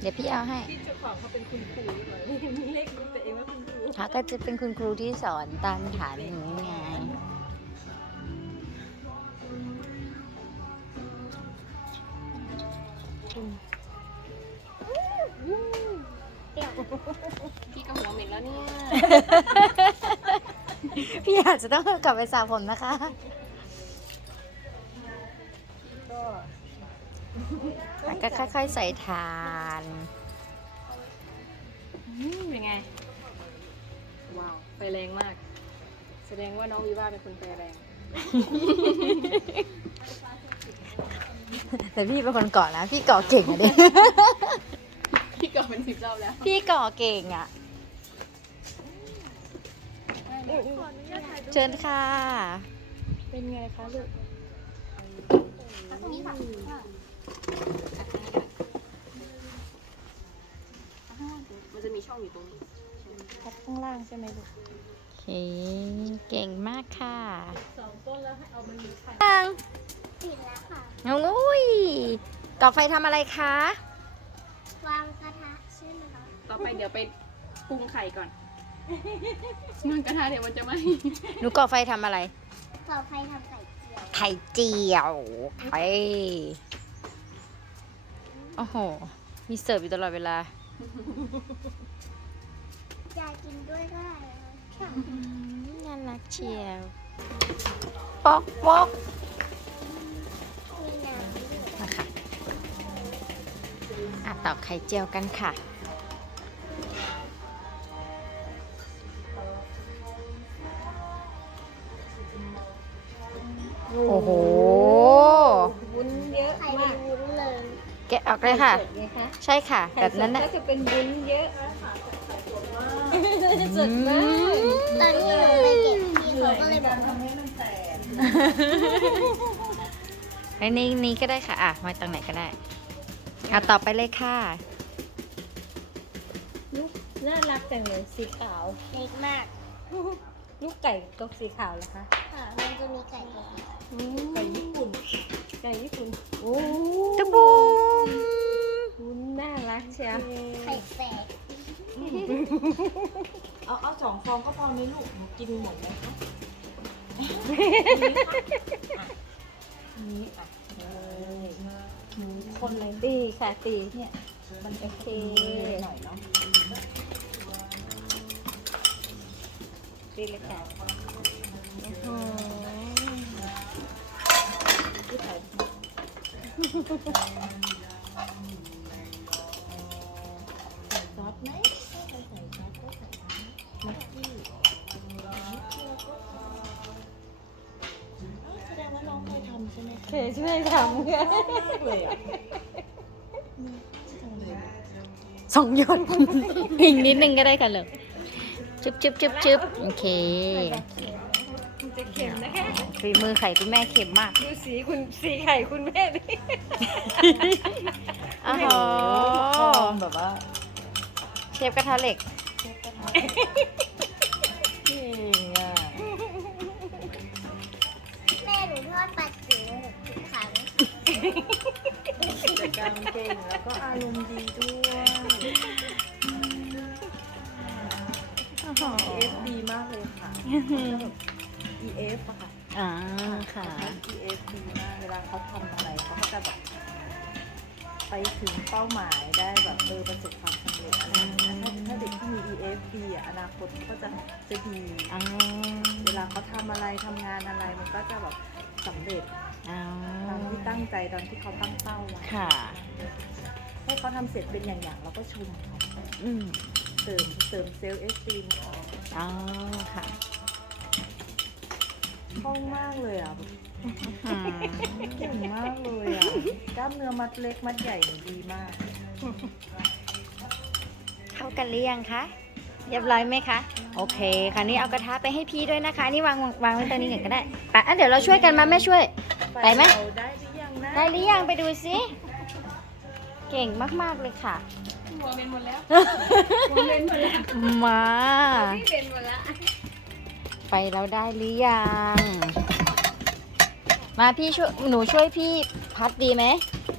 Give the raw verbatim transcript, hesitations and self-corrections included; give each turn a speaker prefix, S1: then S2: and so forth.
S1: เดี๋ยวพี่เอาให้
S2: ที่เจ้าของเขาเป็นคุณครูเลยเรียกตัวเองว่าคุณครู
S1: เขาก็จะเป็นคุณครูที่สอนตามฐานอย่างนี้ไง
S2: พี่ก็หัวเหม็นแล้วเนี่ย
S1: พี่อาจจะต้องกลับไปสระผมนะคะ
S2: ก็
S1: แล้วก็ค่อยๆใส่ทาน
S2: เป็นไงว้าวไฟแรงมาก แสดงว่าน้องวีว่าเป็นคนไฟแรง
S1: แต่พี่เป็นคนก่อนะ พี่ก่อเก่งอะดิ
S2: พี่ก็เป็นสิบรอบแล้ว
S1: พี่ก่อเก่งอะเชิญค่ะ
S2: เป็นไงคะลูก
S3: ตรงนี้ค่ะ
S2: มันจะมีช่องอยู่ตรงนี้
S3: พับข้างล่างใช่ไหมลูก
S1: โอเค เก่งมากค่ะ
S2: สองต้นแล้วให้เอามันมีไข่
S1: ตัง
S3: ติดแล้วค่ะ
S1: โอ้ยก่อไฟทำอะไรคะ
S3: วางกระทะใช่ไหมคะ
S2: ต่อไปเดี๋ยวไปปรุงไข่ก่อนนอนกระทะเดี๋ยวมันจะไหม
S1: หนูก่อไฟทำอะไร
S3: ต่อไฟทำไข่เจียว
S1: ไข่เจียวไข่โอ้โห มีเสิร์ฟอยู่ตลอดเวลา
S3: อยากกินด้วยก็ได้ค่ะ
S1: อืมน่ารักเชียวป๊อกป๊อก
S3: มีน้ำด้วย
S1: นะคะอ่ะตอกไข่เจียวกันค่ะ โอ้โห
S2: วุ้นเยอะ
S3: ไข่
S2: มาก
S3: เป็นวุ้นเลย
S1: แกะออกเลยค่ะ
S2: สดไงคะ
S1: ใช่ค่ะ แบบนั้น
S2: ไข่
S1: น่ะ
S2: สดก็จะเป็นวุ้นเยอะสดมาก
S3: ตอนที่หนูไปเก็บพี่เขาก็เลยบอกว่า
S1: ไอ้นี่นี่ก็ได้ค่ะ อ่ะมาตรงไหนก็ได้ อ่ะต่อไปเลยค่ะ
S2: น่ารักจังเลยสีขาว
S3: เล็กมาก
S2: ลูกไก่ก็สีขาวเหรอคะ
S3: ค่ะมันจะมีไก่ตัวนี้
S2: ไก่ญี่ปุ่น ไก่ญี่ปุ่น โอ้
S1: ตุ๊บูม
S2: วุ้นน่ารักเชียว
S3: ไข่แตก
S4: เอาเอาสองฟองก็พอไหมลูกหนูกินหมดไหมคะนี้อ่ะเลยหนูคนเลย
S2: ตีค่ะตี
S4: เนี่ยมันจะ
S2: โอเค
S4: หน่อยเนาะ
S2: ตีเลยค่ะ
S1: อืม
S4: ที่ไทยใส่ซอสไหมถ้าใส่ใส่ซอสก็ใส่มักกี้แสดงว่าน้องเคยทำใช่ไหม
S2: เคยช่วยทำค่ะ
S4: เลยอ่ะ
S1: สองหยด อีกนิดนึงก็ได้ค่ะเลยชึบชึบชึบชึบโอเค
S2: มันจะเค็มนะคะ
S1: ฝีมือไข่คุณแม่เค็มมาก
S2: ดูสีคุณสีไข่คุณแม่ดิ
S1: อ้าวโห
S4: แบบว่า
S1: เชฟกระทะเหล็ก
S4: เก่งอ่ะ
S3: แม่หนูทอดปลาจิ๋วทุกครั้ง
S4: กิจกรรมเก่งแล้วก็อารมณ์ดีด้วย
S1: โอ้โห
S4: เอฟดีมากเลยค่ะ อี เอฟ อะค่ะ
S1: อ่าค่ะ
S4: อี เอฟ ดีมากเวลาเขาทำอะไรเขาก็จะแบบไปถึงเป้าหมายได้แบบเออประสบความสำเร็จอะไรอย่างเงี้ยถ้าถ้าเด็กที่มี อี เอฟ ดีอะอนาคตเขาก็จะจะดี
S1: อ่า
S4: เวลาเขาทำอะไรทำงานอะไรมันก็จะแบบสำเร็จ
S1: อ่า
S4: ตามที่ตั้งใจตามที่เขาตั้งเป้าไว้
S1: ค่ะ
S4: ให้เขาทำเสร็จเป็นอย่างๆเราก็ชมเขา
S1: อืม
S4: เสริมเสริมเซลล์เอสตีมเขา
S1: อ๋อค่ะ
S4: คล่องมากเลยอ่ะแบบ
S1: อืม
S4: เก่งมากเลยอ่ะกล้ามเนื้อมัดเล็กมัดใหญ่เนี่ยดีมาก
S1: เข้ากันหรือยังคะ เรียบร้อยไหมคะ โอเคค่ะนี่เอากระทะไปให้พี่ด้วยนะคะ นี่วางวางวางไว้ตรงนี้ก่อนก็ได้ไปอ่ะเดี๋ยวเราช่วยกันมาแม่ช่วย ไปไหม
S4: เราได้หรือยังนะ
S1: ได้หรือยังไปดูสิเก่งมากๆเลยค่ะ
S2: หัวเป็นหมดแล้วหัวเป็นหมดแล้ว
S1: มา
S2: พี่เป็นหมดแล้ว
S1: ไปแล้วได้หรือยัง มาพี่ช่วยหนูช่วยพี่พัดดีไหม
S3: ไ